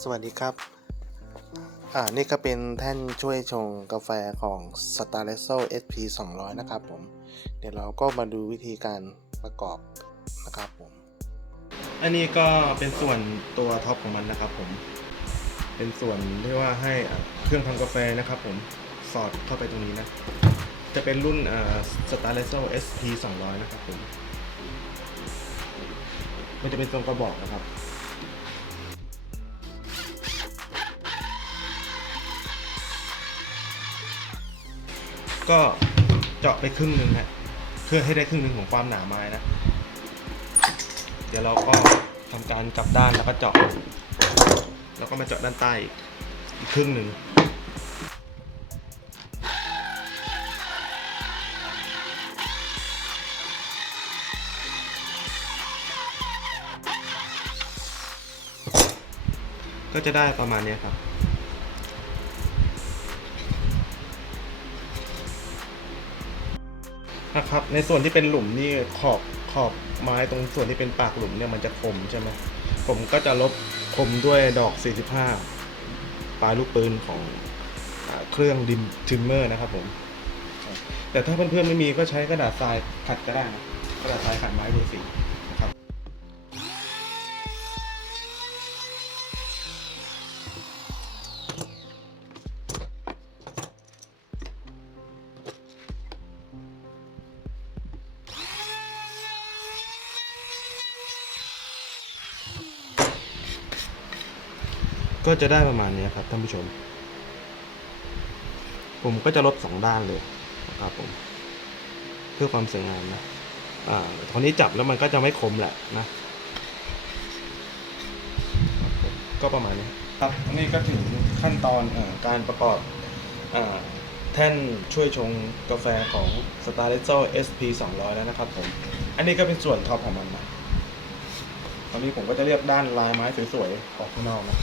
สวัสดีครับ อ่า นี่ก็เป็นแท่นช่วยชงกาแฟของ s t a r e s s o SP 200 นะครับผม เดี๋ยวเราก็มาดูวิธีการประกอบนะครับผม อันนี้ก็เป็นส่วนตัวท็อปของมันนะครับผม เป็นส่วนที่ว่าให้เครื่องทำกาแฟนะครับผม สอดเข้าไปตรงนี้นะ จะเป็นรุ่นอ่า s t a r e s s o SP 200 นะครับผม มันจะเป็นทรงกระบอกนะครับ ก็เจาะไปครึ่งหนึ่งนะเพื่อให้ได้ครึ่งหนึ่งของความหนาไม้นะ เดี๋ยวเราก็ทำการกลับด้านแล้วก็เจาะ แล้วก็มาเจาะด้านใต้อีกครึ่งหนึ่งก็จะได้ประมาณนี้ครับ นะครับ ในส่วนที่เป็นหลุมนี่ขอบขอบไม้ตรงส่วนที่เป็นปากหลุมเนี่ยมันจะคมใช่ไหมผมก็จะลบคมด้วยดอก 45 ปลายลูกปืนของอเครื่องดิมทิมเมอร์นะครับผม แต่ถ้าเพื่อนๆไม่มีก็ใช้กระดาษทรายขัดก็ได้นะกระดาษทรายขัดไม้เบอร์สี่ ก็จะได้ประมาณนี้ครับท่านผู้ชม ผมก็จะลบสองด้านเลยนะครับผม เพื่อความสวยงามนะอ่าตอนนี้จับแล้วมันก็จะไม่คมแหละนะก็ประมาณนี้ครับนนี้ก็ถึงขั้นตอนอการประกอบอแท่นช่วยชงกาแฟของ s t a r l e t z o SP 200 แล้วนะครับผม อันนี้ก็เป็นส่วนท็อปของมันนะ ตอนนี้ผมก็จะเลือกด้านลายไม้สวยๆ ออกข้างนอกนะ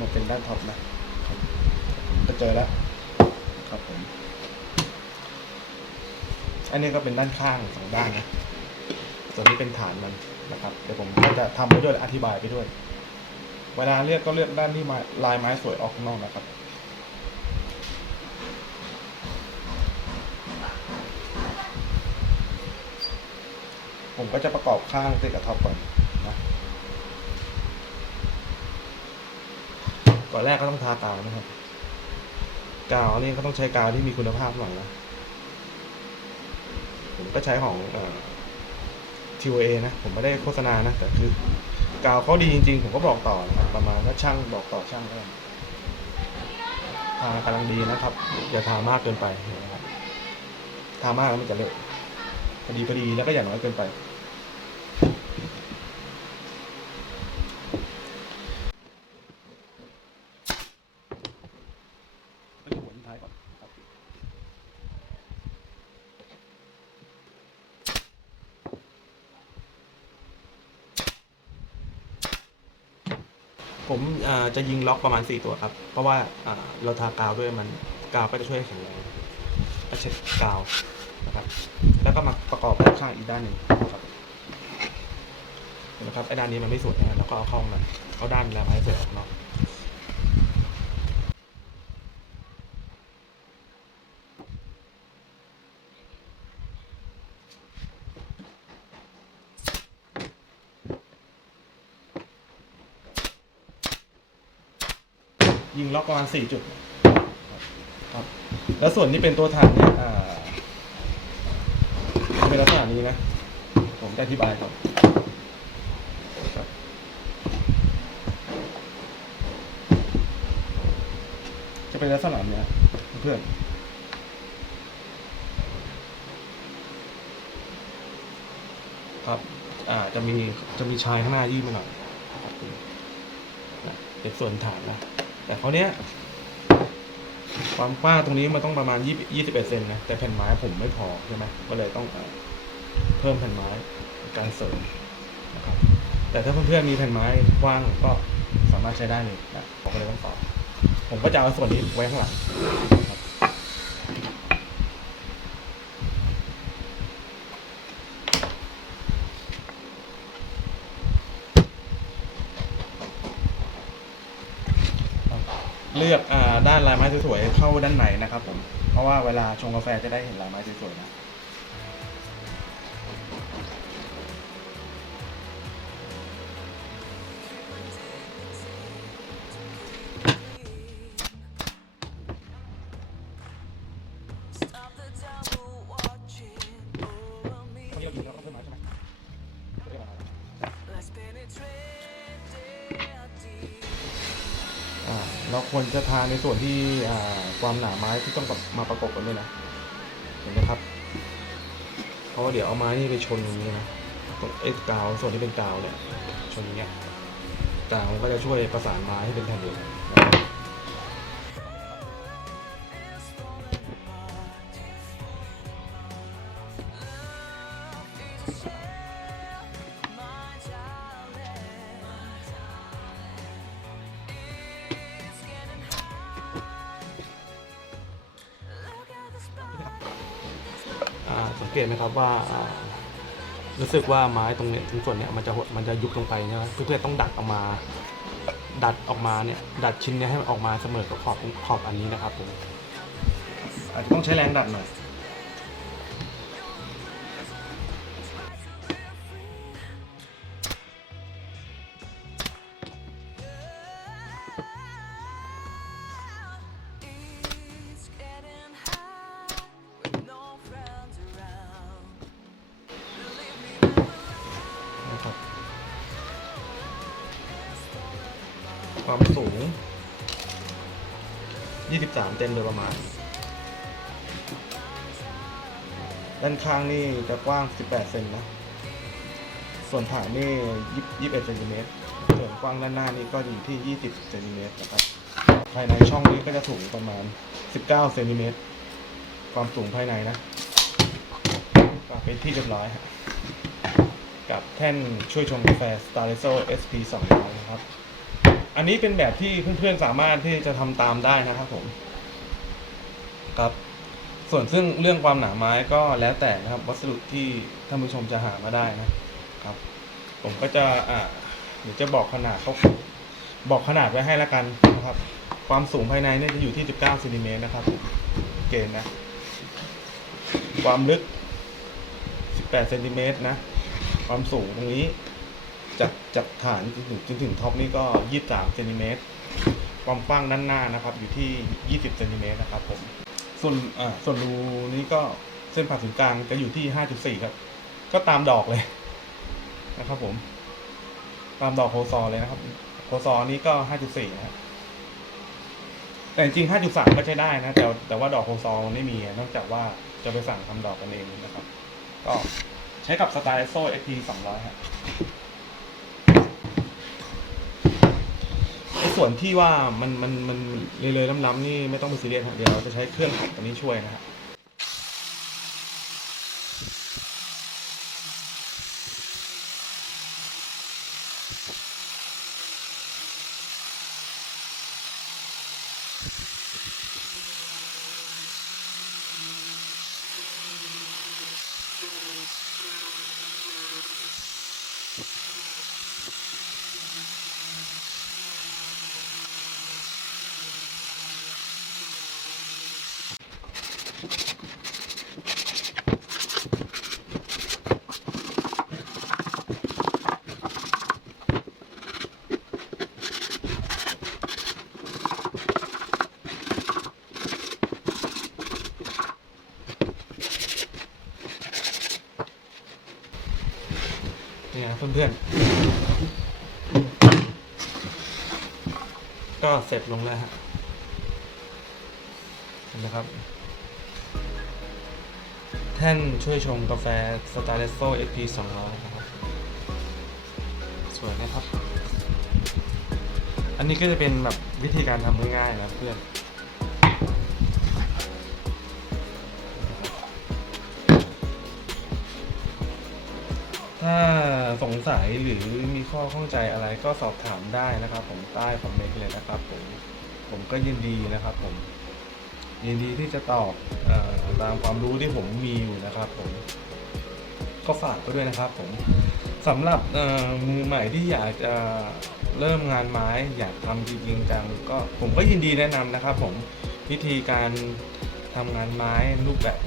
มันเป็นด้านท็อปนะก็เจอแล้วครับผมอันนี้ก็เป็นด้านข้างสองด้านนะ ส่วนนี้เป็นฐานมันนะครับ เดี๋ยวผมก็จะทำไปด้วยอธิบายไปด้วย เวลาเลือกก็เลือกด้านที่ลายไม้สวยออกข้างนอกนะครับ ผมก็จะประกอบข้างติดกับท็อปก่อนนะ ก่อนแรกก็ต้องทากาวนะครับ กาวนี่ก็ต้องใช้กาวที่มีคุณภาพหน่อยนะผมก็ใช้ของเอ่อ TOA นะ ผมไม่ได้โฆษณานะแต่คือกาวเขาดีจริงๆ ผมก็บอกต่อนะครับประมาณว่าช่างบอกต่อช่างได้ทากำลังดีนะครับ อย่าทามากเกินไปนะครับทามากแล้วมันจะเละพอดีพอดีแล้วก็อย่าน้อยเกินไป ก็จะหมุนท้ายก่อนครับ ผมจะยิงล็อกประมาณ 4 ตัวครับ เพราะว่าเราทากาวด้วยมันกาวก็จะช่วยให้แข็งแรงก็เช็คกาวนะครับ แล้วก็มาประกอบข้างอีกด้านหนึ่งนะครับเห็นไหมครับไอ้ด้านนี้มันไม่สวยนะแล้วก็เอาเข้ามาเอาด้านแล้วมาให้สวยออกข้างนอก ล็อกประมาณสี่จุดครับแล้วส่วนที่เป็นตัวถังเนี่ยจะเป็นลักษณะนี้นะ ผมจะอธิบายครับจะเป็นลักษณะเนี้ยเพื่อนครับ อ่า จะมี จะมีชายข้างหน้ายื่นมาหน่อยเป็นส่วนฐานนะ แต่เขาวเนี้ยความกว้างตรงนี้มันต้องประมาณ20 21เซนนะแต่แผ่นไม้ผมไม่พอใช่ไหมก็เลยต้องเพิ่มแผ่นไม้การเสริมนะครับแต่ถ้าเพื่อนๆมีแผ่นไม้กว้างก็สามารถใช้ได้เลยนะผมก็เลยต้องต่อผมก็จะเอาส่วนนี้ไว้ข้างหลังนะครับ เลือกอ่าด้านลายไม้สวยๆเข้าด้านในนะครับผมเพราะว่าเวลาชงกาแฟจะได้เห็นลายไม้สวยๆนะ เราควรจะทาในส่วนที่ความหนาไม้ที่ต้องมาประกบกันด้วยนะ เห็นไหมครับ เพราะว่าเดี๋ยวเอาไม้นี่ไปชนอย่างนี้นะตรงไอ้กาวส่วนที่เป็นกาวเนี่ยชนอย่างเงี้ยกาวมันก็จะช่วยประสานไม้ให้เป็นแผ่นเดียว เกตไหมครับว่ารู้สึกว่าไม้ตรงเนี้ยตรงส่วนเนี้ยมันจะหดมันจะยุบลงไปใช่ไหมเพื่อนๆต้องดัดออกมา ดัดออกมาเนี่ยดัดชิ้นเนี้ยให้มันออกมาเสมอกับขอบขอบอันนี้นะครับผมอาจจะต้องใช้แรงดัดหน่อย ความสูง 23 เต็มโดยประมาณ ด้านข้างนี่จะกว้าง 18 เซนนะ ส่วนฐานนี่ 21 เซนติเมตร ส่วนกว้างด้านหน้านี่ก็อยู่ที่ 20 เซนติเมตรนะครับ ภายในช่องนี้ก็จะสูงประมาณ 19 เซนติเมตร ความสูงภายในนะเป็นที่เรียบร้อย กับแท่นช่วยชงกาแฟ s t a r e s o SP 200นะครับ อันนี้เป็นแบบที่เพื่อนๆสามารถที่จะทำตามได้นะครับผมครับส่วนซึ่งเรื่องความหนาไม้ก็แล้วแต่นะครับวัสดุที่ท่านผู้ชมจะหามาได้นะครับ ผมก็จะอ่าเดี๋ยวจะบอกขนาดเขาบอกขนาดไว้ให้ละกันนะครับ ความสูงภายในเนี่ยจะอยู่ที่ 19เซนติเมตรนะครับ เกณฑ์นะ ความลึก 18เซนติเมตรนะ ความสูงตรงนี้ จากจากฐานจนถึงจนถึงท็อปนี่ก็ 23เซนติเมตรความกว้างด้านหน้านะครับ อยู่ที่ 20เซนติเมตรนะครับผมส่วนอ่าส่วนรูนี้ก็เส้นผ่าศูนย์กลางจะอยู่ที่ 5.4 ครับ ก็ตามดอกเลยนะครับผม ตามดอกโคซอเลยนะครับโคซอนี้ก็ 5.4 นะครับแต่จริง 5.3 ก็ใช้ได้นะ แต่แต่ว่าดอกโคซอมันไม่มีนอกจากว่าจะไปสั่งทำดอกกันเองนะครับ ก็ใช้กับสไตล์โซ่ XP 200ครับใน ส่วนที่ว่ามันมันมันเลยเลยล้ำๆนี่ไม่ต้องไปซีเรียสครับเดี๋ยวเราจะใช้เครื่องขัดตัวนี้ช่วยนะครับ นี่นะเพื่อนๆ ก็เสร็จลงแล้วฮะเห็นไหมครับ แท่นช่วยชงกาแฟสตาร์เลโซ XP 200นะครับ สวยนะครับ อันนี้ก็จะเป็นแบบวิธีการทำง่ายๆนะเพื่อนถ้า สงสัยหรือมีข้อข้องใจอะไรก็สอบถามได้นะครับ ผมใต้คอมเมนต์เลยนะครับผมผมก็ยินดีนะครับ ผม ยินดีที่จะตอบอตามความรู้ที่ผมมีอยู่นะครับ ผมก็ฝากไปด้วยนะครับ ผมสำหรับมือใหม่ที่อยากจะเริ่มงานไม้อยากทำจริงจังก็ผมก็ยินดีแนะนำนะครับ ผมวิธีการทำงานไม้รูปแบบ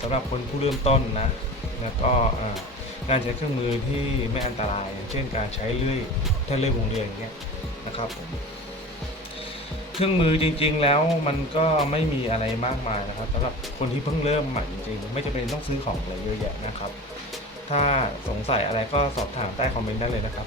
สำหรับคนผู้เริ่มต้นนะ แล้วก็ การใช้เครื่องมือที่ไม่อันตราย เช่นการใช้เลื่อยถ้าเลื่อยวงเรียนอย่างเงี้ยนะครับผมเครื่องมือจริง ๆ แล้วมันก็ไม่มีอะไรมากมายนะครับสำหรับคนที่เพิ่งเริ่มใหม่จริงๆ ไม่จำเป็นต้องซื้อของอะไรเยอะแยะนะครับ ถ้าสงสัยอะไรก็สอบถามใต้คอมเมนต์ได้เลยนะครับ